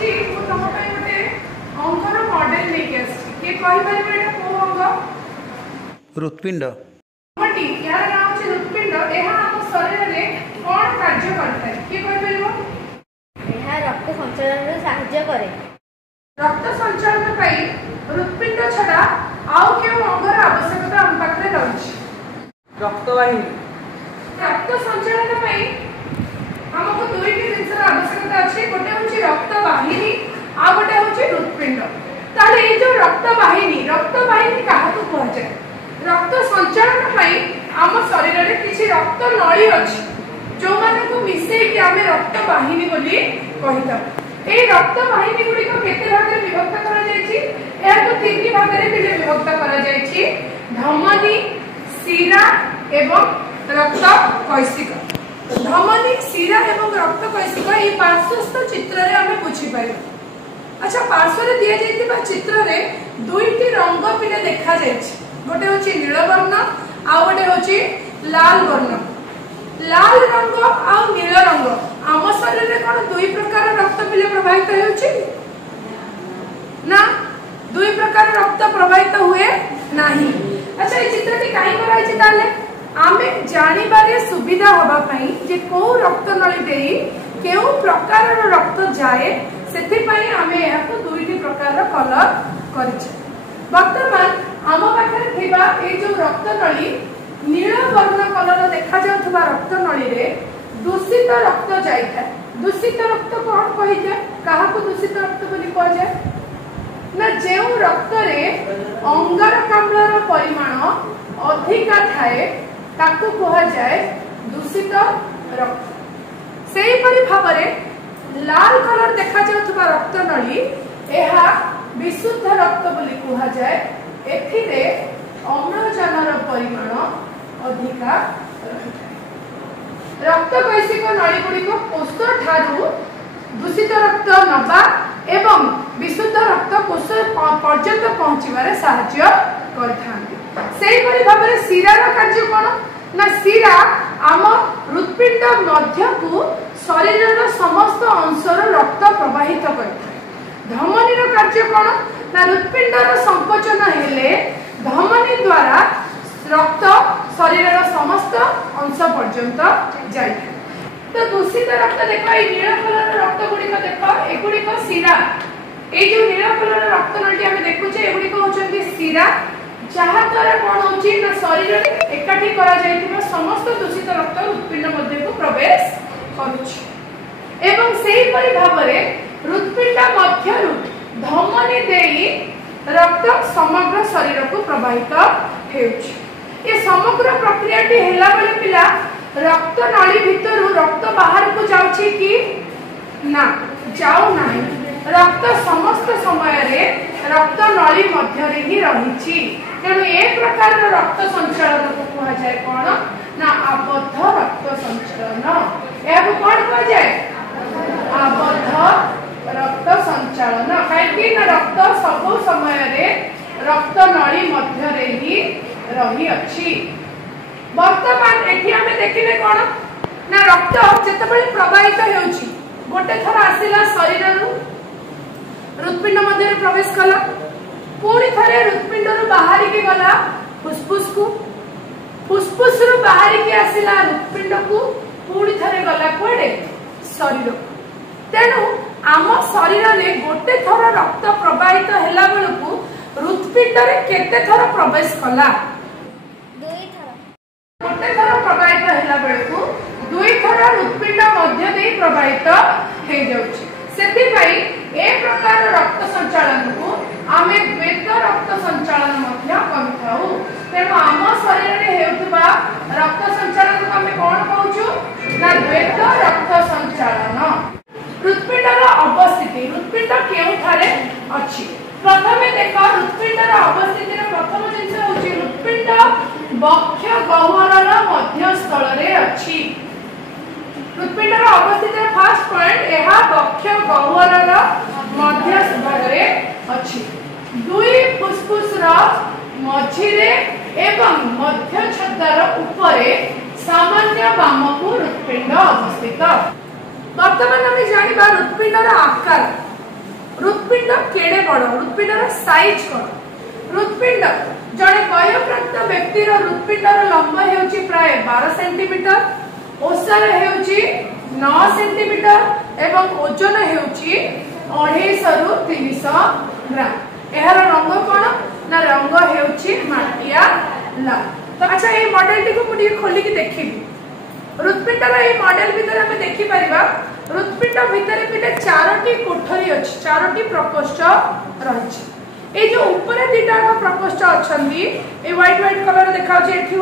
आज मु तुम गोटे अंगर मॉडल लेके आसी किए कहि परिबे एटा को अंग हृत्पिंड मटी यार नाम छै हृत्पिंड एहा हम शरीर रे कोन कार्य करता है किए कहि परिबो एहा रक्त संचालन रे सहायता करे रक्त संचालन पई हृत्पिंड छडा आउ केउ अंगर आवश्यकता हम पाखरे रहछि रक्तवाहिनी रक्त संचालन पई हमको दुईटी जिनसर आवश्यकता अछि गोटे होछि रक्त वाहिनी आ गोटे होछि हृत्पिंड ताले ए जो रक्त वाहिनी काहा को कह जाय रक्त संचालन पई हम शरीर रे किछि रक्त नळी अछि जो माने को मिसे कि हमें रक्त वाहिनी बोली कहिता ए रक्त वाहिनी गुडी को केते भाग रे विभक्त करा जायछि एहा को तीन भाग रे विभक्त करा जायछि धमनी शिरा एवं रक्त कैसिका धमनी शिरा एवं रक्त कैसिका ये पार्श्वस्थ चित्र रे हमें बुझी पाइबा। अच्छा पार्श्व रे दिया जायतिबा चित्र रे दुईटी रंग पिले देखा जायछि गोटे होछि नील वर्ण आ गोटे होछि लाल वर्ण लाल रंग आ नील रंग आम शरीर रे कोन दुई प्रकार रक्त पिले प्रवाहित होछि ना दुई प्रकार रक्त प्रवाहित हुए नाही। अच्छा ये चित्रटी काई कराई छि ताले आमे जानी बारे सुविधा होबा पई जे को रक्त नली देई केउ प्रकार रक्त जाए सेथि पई आमे एहा को दुईटी प्रकार कलर करिछ। वर्तमान आम पाखरे थिबा ए जो रक्त नली नील वर्ण कलर देखा जाउथबा रक्त नली रे दूषित रक्त जाय था दूषित रक्त कोन कहि जाय काहा को दूषित रक्त बोली कह जाय ना जेउ रक्त रे अंगारकाम्लर परिमाण अधिक थाए ताकू कहा जाए दूषित रक्त सेही परि भाबरे लाल कलर देखा जाउथबा रक्त नली एहा विशुद्ध रक्त बोली कहा जाए एथिरे अम्लजानर परिमाण अधिक रक्त कैसिक नली गुडी को कोष ठारू दूषित रक्त नबा एवं विशुद्ध रक्त कोष पर्यंत पहुंचीबारे सहायता करथांती। सेही परि भाबरे शिरार कार्य कोन ना शिरा आम हृत्पिंड मध्य को शरीरर समस्त अंशर रक्त प्रवाहित करथाय। धमनीर कार्य कोन ना हृत्पिंडर संकोचन हेले धमनी द्वारा रक्त शरीरर समस्त अंश पर्यंत जाय। तो दूषित रक्त देखो ए नील कलर रक्त गुडी को देखो एगुडी को शिरा ए जो नील कलर रक्त नली हम देखुचे एगुडी को होचंती शिरा जहा द्वारा कोन होची ना शरीर रे एकाठी करा जायतिबा समस्त दूषित रक्त हृत्पिंड मध्य को प्रवेश करूची एवं सेही परि भाबरे हृत्पिंड मध्यरु धमनी देई रक्त समग्र शरीर को प्रवाहित हेउची। ए समग्र प्रक्रिया टी हेला बेले पिला रक्त नली भितरु रक्त बाहर को जाउची कि ना जाउ नाही रक्त समस्त समय रे रक्त नली मध्य रे ही रहिची तेणु ए प्रकार रक्त संचालन को कहा जाए कोन ना आबद्ध रक्त संचालन ए को कोन कहा जाए आबद्ध रक्त संचालन काहेकि ना रक्त सब समय रे रक्त नली मध्य रे ही रही अछि। वर्तमान एठी हमें देखिले कोन ना रक्त जेतबेले प्रवाहित हेउची गोटे थर आसिला शरीर रु हृत्पिंड मध्य रे प्रवेश कला पुणी थरे हृत्पिंड रु बाहरी के गला फुसफुस रु बाहरी के आसिला हृत्पिंड को पुणी थरे गला कोडे शरीर तेनु आम शरीर रे गोटे थर रक्त प्रवाहित हेला बेलकु हृत्पिंड रे केते थर प्रवेश कला गोटे थर प्रवाहित हेला बेलकु दुई थर हृत्पिंड मध्य दे प्रवाहित हे जाउची सेति पई ए प्रकार रक्त संचालन को आमे द्वैत रक्त संचालन मध्य कहिथाउ तेनु आम शरीर रे हेउतबा रक्त संचालन को आमे कोन कहउछु ना द्वैत रक्त संचालन। हृत्पिंडर अवस्थिति हृत्पिंड केउ थारे अछि प्रथमे देखो हृत्पिंडर अवस्थिति रे प्रथम जिंस होछि हृत्पिंड वक्ष गह्वरर मध्य स्थल रे अछि। हृत्पिंडर अवस्थिति फर्स्ट पॉइंट एहा वक्ष गह्वरर मध्य भाग रे अछि दुई फुसफुस रा मझी रे एवं मध्य छदार ऊपरे सामान्य वामकु हृत्पिंड अवस्थित। वर्तमान हमें जानिबा हृत्पिंडर आकार हृत्पिंड केड़े बड़ हृत्पिंडर साइज कौन हृत्पिंड जड़े वयप्राप्त व्यक्तिर हृत्पिंडर लंब हेउची प्राय 12 सेंटीमीटर ओसार हेउची 9 सेंटीमीटर एवं ओजन हेउची 250 रु 300 ग्राम एहार रंग कौन ना रंग हेउची माटिया लाल। तो अच्छा ये मॉडल टी को मुझे खोली की देखिबी हृत्पिंडर ये मॉडल भीतर हमें देखि परिबा हृत्पिंड भीतर पिटे 4टी कोठरी अछि 4टी प्रकोष्ठ रहिछि ए जो ऊपर दीटा का प्रकोष्ठ अछंदी ए व्हाइट व्हाइट कलर देखाउ छै एठी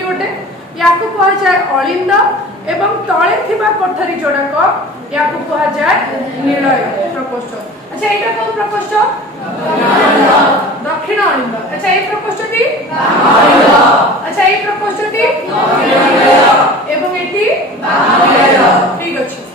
गोटे याकू कहा जाय अलिंद एवं तळे थिबा कोठरी जोड़ाक याकू कहा जाय निलय प्रकोष्ठ। अच्छा एटा कोन प्रकोष्ठ दक्षिण अलिंद। अच्छा ए प्रकोष्ठटी अच्छा ए प्रकोष्ठटी एवं एटी ठीक अछि।